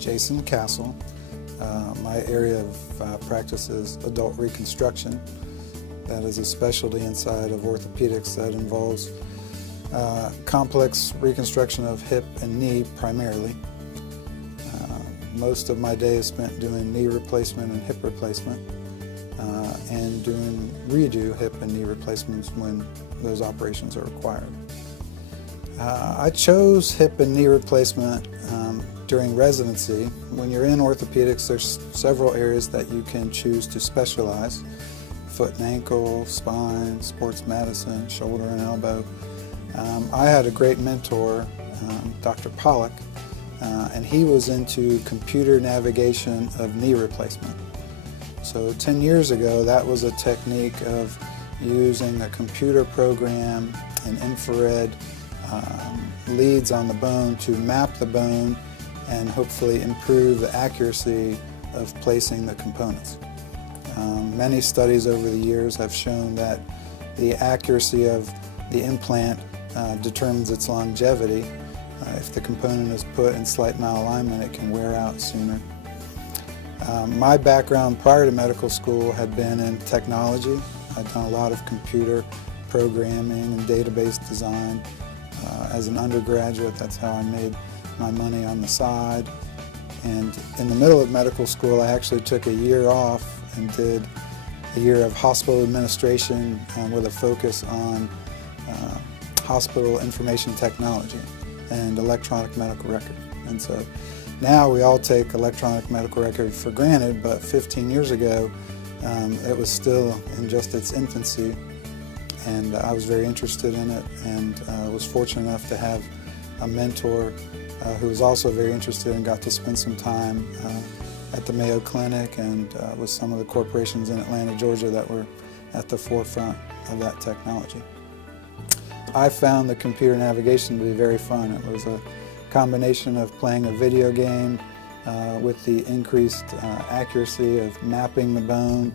Jason Castle. My area of practice is adult reconstruction. That is a specialty inside of orthopedics that involves complex reconstruction of hip and knee primarily. Most of my day is spent doing knee replacement and hip replacement and doing redo hip and knee replacements when those operations are required. I chose hip and knee replacement during residency. When you're in orthopedics, there's several areas that you can choose to specialize: foot and ankle, spine, sports medicine, shoulder and elbow. I had a great mentor, Dr. Pollock, and he was into computer navigation of knee replacement. So 10 years ago, that was a technique of using a computer program and infrared leads on the bone to map the bone and hopefully improve the accuracy of placing the components. Many studies over the years have shown that the accuracy of the implant determines its longevity. If the component is put in slight malalignment, it can wear out sooner. My background prior to medical school had been in technology. I'd done a lot of computer programming and database design. As an undergraduate, that's how I made my money on the side. And in the middle of medical school, I actually took a year off and did a year of hospital administration with a focus on hospital information technology and electronic medical record. And so now we all take electronic medical record for granted, but 15 years ago it was still in just its infancy, and I was very interested in it, and was fortunate enough to have a mentor who was also very interested and got to spend some time at the Mayo Clinic and with some of the corporations in Atlanta, Georgia that were at the forefront of that technology. I found the computer navigation to be very fun. It was a combination of playing a video game with the increased accuracy of mapping the bone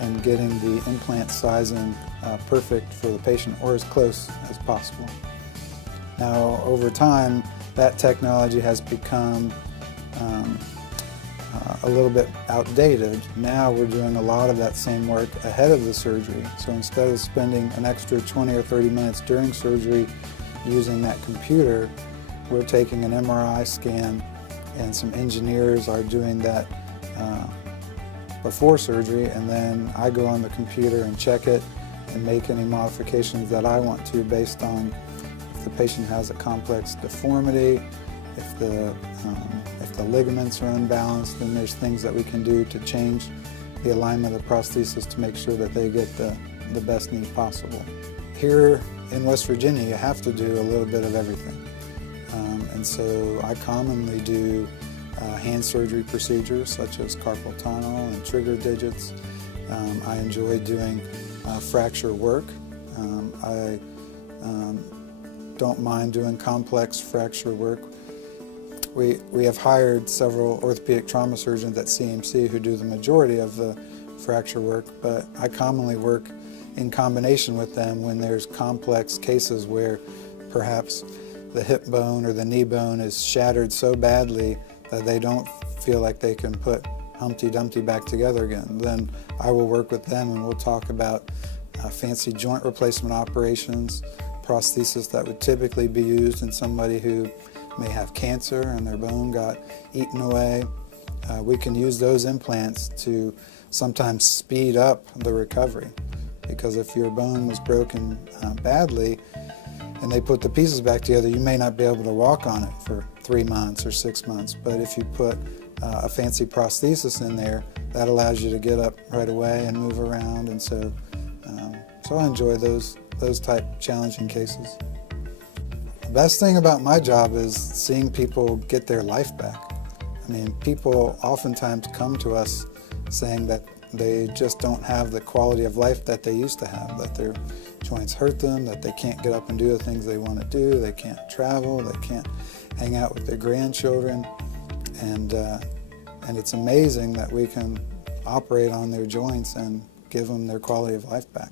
and getting the implant sizing perfect for the patient, or as close as possible. Now, over time, that technology has become a little bit outdated. Now we're doing a lot of that same work ahead of the surgery. So instead of spending an extra 20 or 30 minutes during surgery using that computer, we're taking an MRI scan, and some engineers are doing that before surgery, and then I go on the computer and check it and make any modifications that I want to based on if the patient has a complex deformity, if the ligaments are unbalanced, then there's things that we can do to change the alignment of the prosthesis to make sure that they get the best knee possible. Here in West Virginia, you have to do a little bit of everything. And so I commonly do hand surgery procedures such as carpal tunnel and trigger digits. I enjoy doing fracture work. I don't mind doing complex fracture work. We have hired several orthopedic trauma surgeons at CMC who do the majority of the fracture work, but I commonly work in combination with them when there's complex cases where perhaps the hip bone or the knee bone is shattered so badly that they don't feel like they can put Humpty Dumpty back together again. Then I will work with them and we'll talk about fancy joint replacement operations, prosthesis that would typically be used in somebody who may have cancer and their bone got eaten away. We can use those implants to sometimes speed up the recovery, because if your bone was broken badly and they put the pieces back together, you may not be able to walk on it for 3 months or 6 months. But if you put a fancy prosthesis in there, that allows you to get up right away and move around. And so I enjoy those type challenging cases. The best thing about my job is seeing people get their life back. I mean, people oftentimes come to us saying that they just don't have the quality of life that they used to have, that their joints hurt them, that they can't get up and do the things they want to do, they can't travel, they can't hang out with their grandchildren, and it's amazing that we can operate on their joints and give them their quality of life back.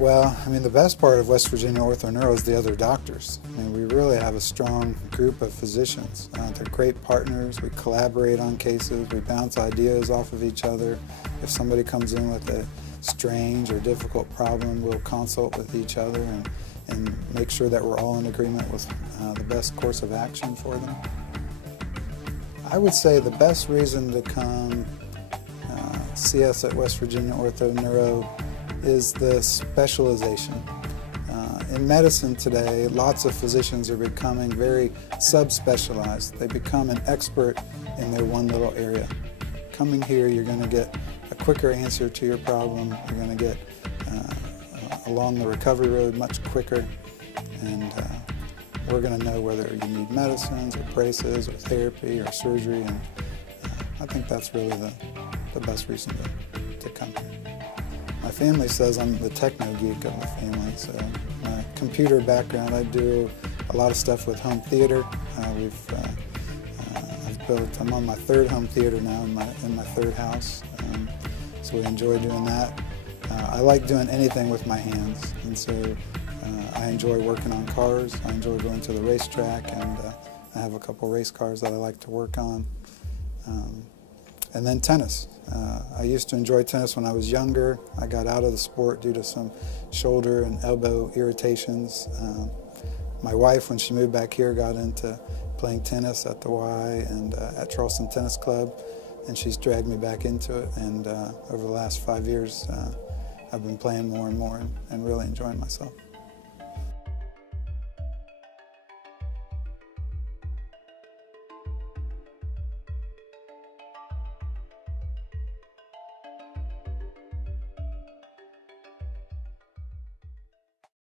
Well, I mean, the best part of West Virginia Ortho Neuro is the other doctors. I mean, we really have a strong group of physicians. They're great partners. We collaborate on cases. We bounce ideas off of each other. If somebody comes in with a strange or difficult problem, we'll consult with each other and make sure that we're all in agreement with the best course of action for them. I would say the best reason to come see us at West Virginia Ortho Neuro is the specialization. In medicine today, lots of physicians are becoming very subspecialized. They become an expert in their one little area. Coming here, you're going to get a quicker answer to your problem. You're going to get along the recovery road much quicker, and we're going to know whether you need medicines or braces or therapy or surgery, and I think that's really the best reason to come here. My family says I'm the techno geek of the family, so my computer background, I do a lot of stuff with home theater. I'm on my third home theater now in my third house, so we enjoy doing that. I like doing anything with my hands, and so I enjoy working on cars. I enjoy going to the racetrack, and I have a couple race cars that I like to work on. And then tennis. I used to enjoy tennis when I was younger. I got out of the sport due to some shoulder and elbow irritations. My wife, when she moved back here, got into playing tennis at the Y and at Charleston Tennis Club, and she's dragged me back into it. And over the last 5 years, I've been playing more and more and really enjoying myself.